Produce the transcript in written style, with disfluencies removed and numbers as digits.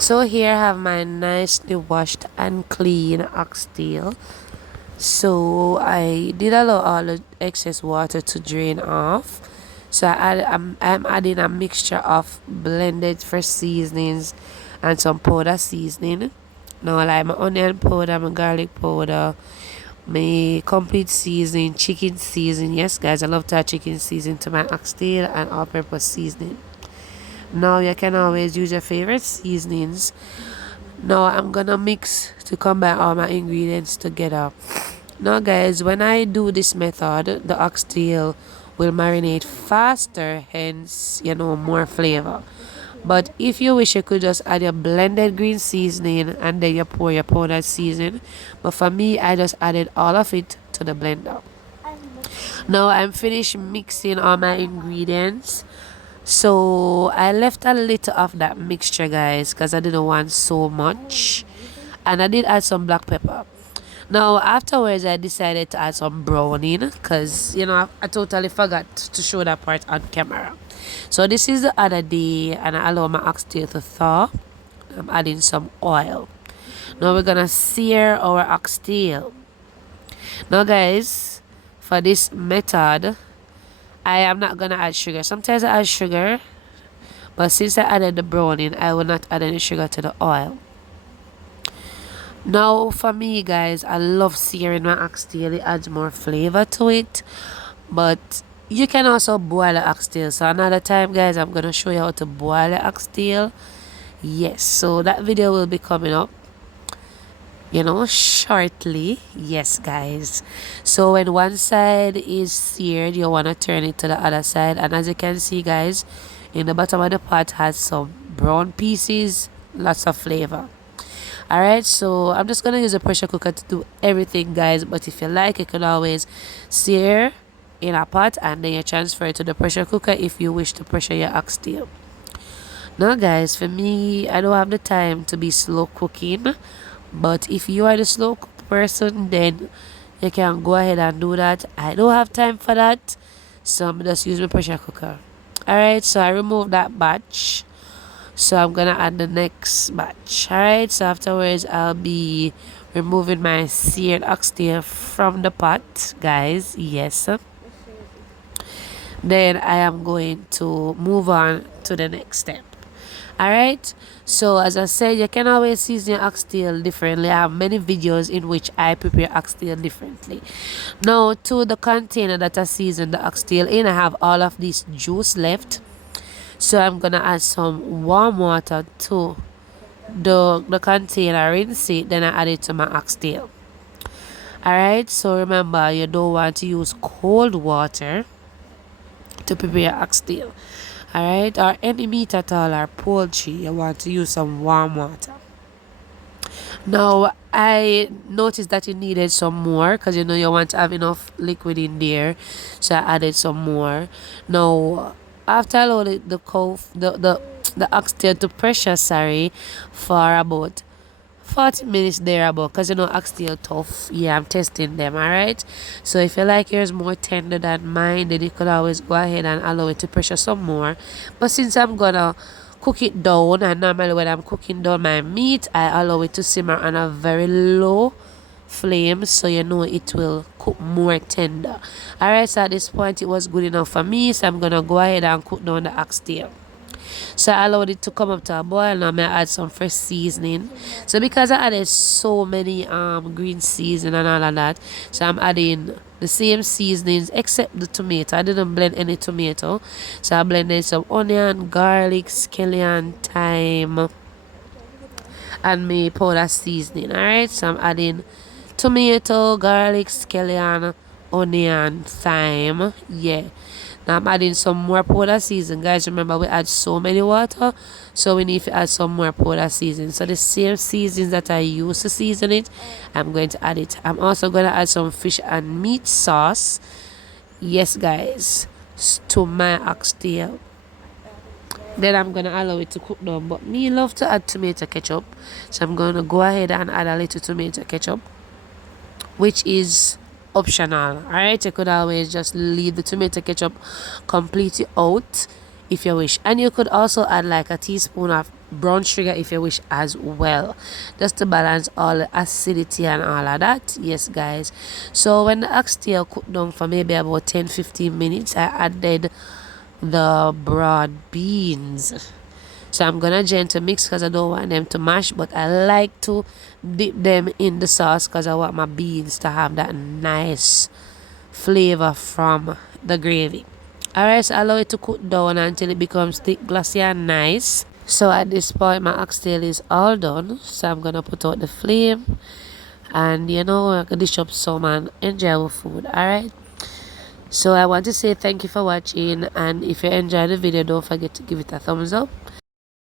So here I have my nicely washed and clean oxtail. So I did allow all the excess water to drain off. So I'm adding a mixture of blended fresh seasonings and some powder seasoning. Now like my onion powder, my garlic powder, my complete seasoning, chicken seasoning. Yes guys, I love to add chicken seasoning to my oxtail and all purpose seasoning. Now you can always use your favorite seasonings. Now I'm gonna mix to combine all my ingredients together. Now guys, when I do this method, the oxtail will marinate faster, hence more flavor. But if you wish, you could just add your blended green seasoning and then you pour your powdered seasoning. But for me, I just added all of it to the blender. Now I'm finished mixing all my ingredients. So I left a little of that mixture guys because I didn't want so much, and I did add some black pepper. Now afterwards I decided to add some browning because I totally forgot to show that part on camera. So this is the other day and I allow my oxtail to thaw. I'm adding some oil. Now we're gonna sear our oxtail. Now guys, for this method I am not gonna add sugar. Sometimes I add sugar, but since I added the browning, I will not add any sugar to the oil. Now for me guys, I love searing my oxtail. It adds more flavor to it. But you can also boil the oxtail. So another time guys, I'm gonna show you how to boil the oxtail. Yes, so that video will be coming up shortly. Yes guys, so when one side is seared, you want to turn it to the other side, and as you can see guys, in the bottom of the pot has some brown pieces, lots of flavor. All right, so I'm just gonna use a pressure cooker to do everything guys, but if you like, you can always sear in a pot and then you transfer it to the pressure cooker if you wish to pressure your oxtail. Now guys, for me, I don't have the time to be slow cooking, but if you are the slow cook person, then you can go ahead and do that. I don't have time for that, so I'm just use my pressure cooker. Alright, so I removed that batch, so I'm gonna add the next batch. Alright, so afterwards I'll be removing my seared oxtail from the pot guys. Yes, then I am going to move on to the next step. Alright, so as I said, you can always season your oxtail differently. I have many videos in which I prepare oxtail differently. Now to the container that I season the oxtail in, I have all of this juice left, so I'm gonna add some warm water to the container, rinse it, then I add it to my oxtail. Alright, so remember, you don't want to use cold water to prepare oxtail. Alright, or any meat at all or poultry, you want to use some warm water. Now I noticed that it needed some more because you want to have enough liquid in there, so I added some more. Now after I loaded the oxtail to pressure, for about 40 minutes there about, because oxtail tough. Yeah, I'm testing them. All right, so if you like yours more tender than mine, then you could always go ahead and allow it to pressure some more. But since I'm gonna cook it down, and normally when I'm cooking down my meat, I allow it to simmer on a very low flame, so it will cook more tender. All right, so at this point it was good enough for me, so I'm gonna go ahead and cook down the oxtail. So I allowed it to come up to a boil. Now I add some fresh seasoning. So because I added so many green seasoning and all of that, so I'm adding the same seasonings except the tomato. I didn't blend any tomato, so I blended some onion, garlic, scallion, thyme, and my powder seasoning. Alright, so I'm adding tomato, garlic, scallion, onion, thyme. Yeah, now I'm adding some more powder season guys. Remember, we add so many water, so we need to add some more powder season. So the same seasons that I use to season it, I'm going to add it. I'm also going to add some fish and meat sauce, yes guys, to my oxtail. Then I'm gonna allow it to cook down, but me love to add tomato ketchup, so I'm gonna go ahead and add a little tomato ketchup, which is optional. Alright, you could always just leave the tomato ketchup completely out if you wish, and you could also add like a teaspoon of brown sugar if you wish as well, just to balance all the acidity and all of that. Yes guys, so when the oxtail cooked down for maybe about 10-15 minutes, I added the broad beans. So I'm gonna gently mix because I don't want them to mash, but I like to dip them in the sauce because I want my beans to have that nice flavor from the gravy. Alright, so allow it to cook down until it becomes thick, glossy and nice. So at this point my oxtail is all done, so I'm gonna put out the flame and you know, I can dish up some and enjoy our food. Alright, so I want to say thank you for watching, and if you enjoyed the video, don't forget to give it a thumbs up